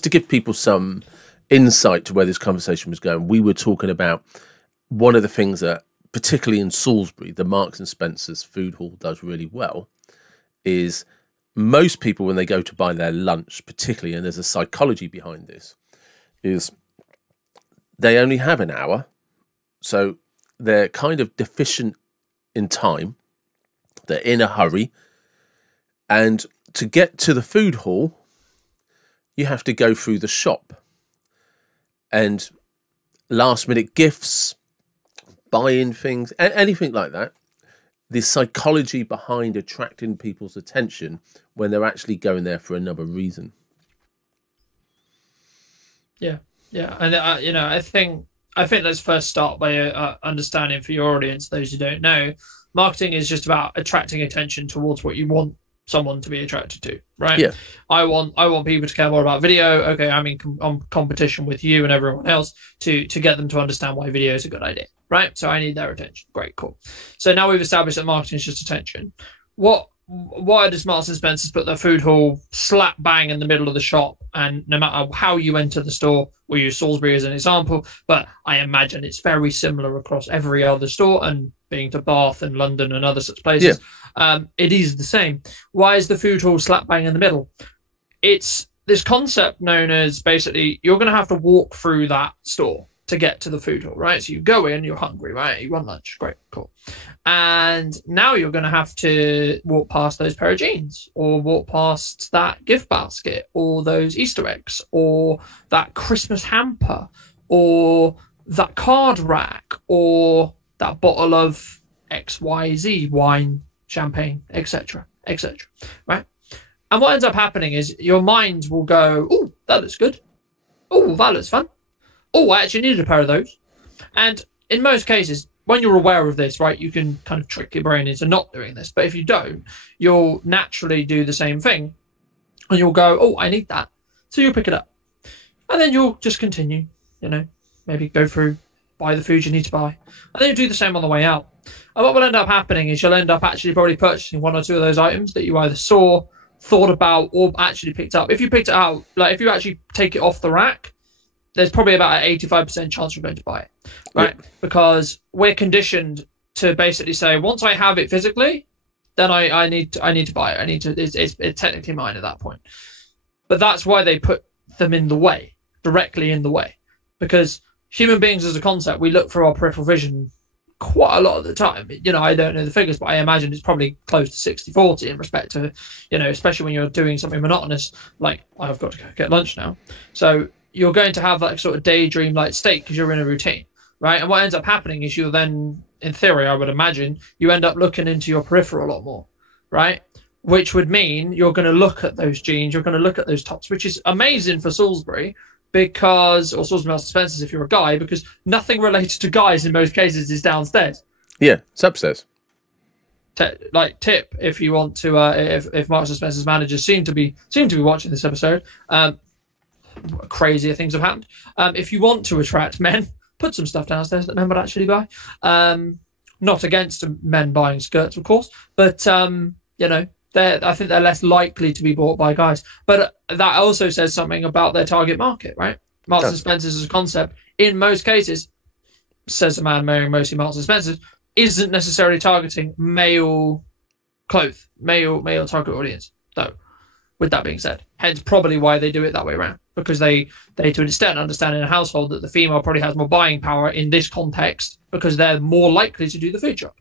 to give people some insight to where this conversation was going, we were talking about one of the things that, particularly in Salisbury, the Marks and Spencer's food hall does really well is most people, when they go to buy their lunch, particularly, and there's a psychology behind this, is they only have an hour. So they're kind of deficient in time. They're in a hurry. And to get to the food hall, you have to go through the shop. And last minute gifts, buying things, anything like that. The psychology behind attracting people's attention when they're actually going there for another reason. Yeah. And, I think let's first start by understanding for your audience, those who don't know, marketing is just about attracting attention towards what you want someone to be attracted to, right? Yeah. I want people to care more about video. Okay, I'm in competition with you and everyone else to get them to understand why video is a good idea, right? So I need their attention. Great, cool. So now we've established that marketing is just attention. Why does Marks and Spencer's put their food hall slap bang in the middle of the shop? And no matter how you enter the store, we'll use Salisbury as an example, but I imagine it's very similar across every other store, and being to Bath and London and other such places, it is the same. Why is the food hall slap bang in the middle? It's this concept known as basically you're going to have to walk through that store to get to the food hall, right? So you go in, you're hungry, right? You want lunch. Great, cool. And now you're going to have to walk past those pair of jeans, or walk past that gift basket, or those Easter eggs, or that Christmas hamper, or that card rack, or that bottle of XYZ wine, champagne, etc., right? And what ends up happening is your mind will go, oh, that looks good. Oh, that looks fun. Oh, I actually needed a pair of those. And in most cases, when you're aware of this, right, you can kind of trick your brain into not doing this. But if you don't, you'll naturally do the same thing. And you'll go, oh, I need that. So you'll pick it up. And then you'll just continue, maybe go through, buy the food you need to buy. And then you do the same on the way out. And what will end up happening is you'll end up actually probably purchasing one or two of those items that you either saw, thought about, or actually picked up. If you picked it out, like if you actually take it off the rack, there's probably about an 85% chance you're going to buy it, right? Yeah. Because we're conditioned to basically say, once I have it physically, then I need to buy it. It's technically mine at that point. But that's why they put them in the way, directly in the way. Because human beings as a concept, we look for our peripheral vision quite a lot of the time. I don't know the figures, but I imagine it's probably close to 60-40 in respect to, especially when you're doing something monotonous, like I've got to go get lunch now. So you're going to have that sort of daydream-like state because you're in a routine, right? And what ends up happening is you'll then, in theory, I would imagine, you end up looking into your peripheral a lot more, right? Which would mean you're going to look at those jeans, you're going to look at those tops, which is amazing for Salisbury, or Salisbury Marks and Spencer's if you're a guy, because nothing related to guys in most cases is downstairs. Yeah, it's upstairs. Tip if you want to, if Marks and Spencer's managers seem to be watching this episode, crazier things have happened. If you want to attract men, put some stuff downstairs that men would actually buy. Not against men buying skirts, of course, but I think they're less likely to be bought by guys. But that also says something about their target market, right? Marks and Spencer's as a concept, in most cases, says the man wearing mostly Marks and Spencer's, isn't necessarily targeting male target audience, though. With that being said, hence probably why they do it that way around, because they to an extent understand in a household that the female probably has more buying power in this context because they're more likely to do the food shop.